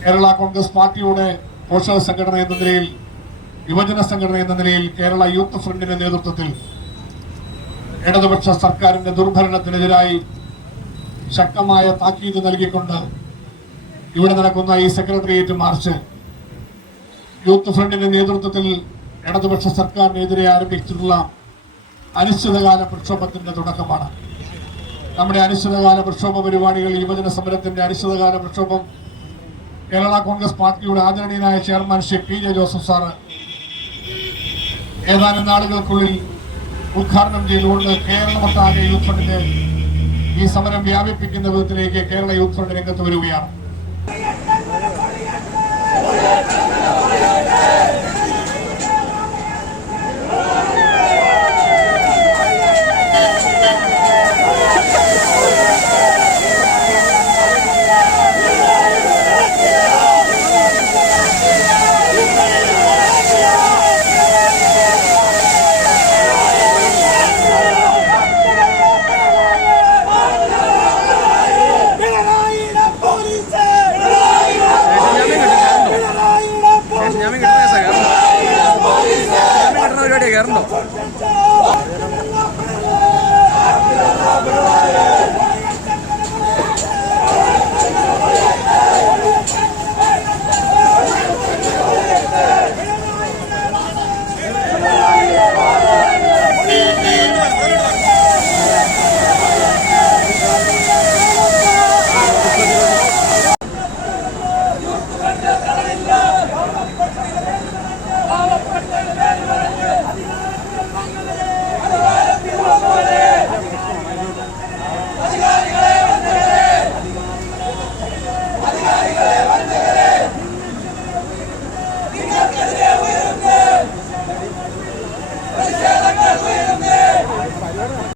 കേരള കോൺഗ്രസ് പാർട്ടിയുടെ പോഷക സംഘടന എന്ന നിലയിൽ യുവജന സംഘടന എന്ന നിലയിൽ കേരള യൂത്ത് ഫ്രണ്ടിന്റെ നേതൃത്വത്തിൽ ഇടതുപക്ഷ സർക്കാരിന്റെ ദുർഭരണത്തിനെതിരായി ശക്തമായ താക്കീത് നൽകിക്കൊണ്ട് ഇവിടെ നടക്കുന്ന ഈ സെക്രട്ടേറിയറ്റ് മാർച്ച് യൂത്ത് ഫ്രണ്ടിന്റെ നേതൃത്വത്തിൽ ഇടതുപക്ഷ സർക്കാരിനെതിരെ ആരംഭിച്ചിട്ടുള്ള അനിശ്ചിതകാല പ്രക്ഷോഭത്തിന്റെ തുടക്കമാണ്. നമ്മുടെ അനിശ്ചിതകാല പ്രക്ഷോഭ പരിപാടികൾ യുവജന സമരത്തിന്റെ അനിശ്ചിതകാല പ്രക്ഷോഭം കേരള കോൺഗ്രസ് പാർട്ടിയുടെ ആദരണീയനായ chairman Shri P J Joseph sir ഏതാനും നാളുകൾക്കുള്ളിൽ ഉദ്ഘാടനം ചെയ്തുകൊണ്ട് കേരളമൊട്ടാകെ യൂത്ത് ഫണ്ടിന്റെ ഈ സമരം വ്യാപിപ്പിക്കുന്ന വിധത്തിലേക്ക് കേരള യൂത്ത് ഫണ്ട് രംഗത്ത് വരികയാണ്. കയറണ്ടോ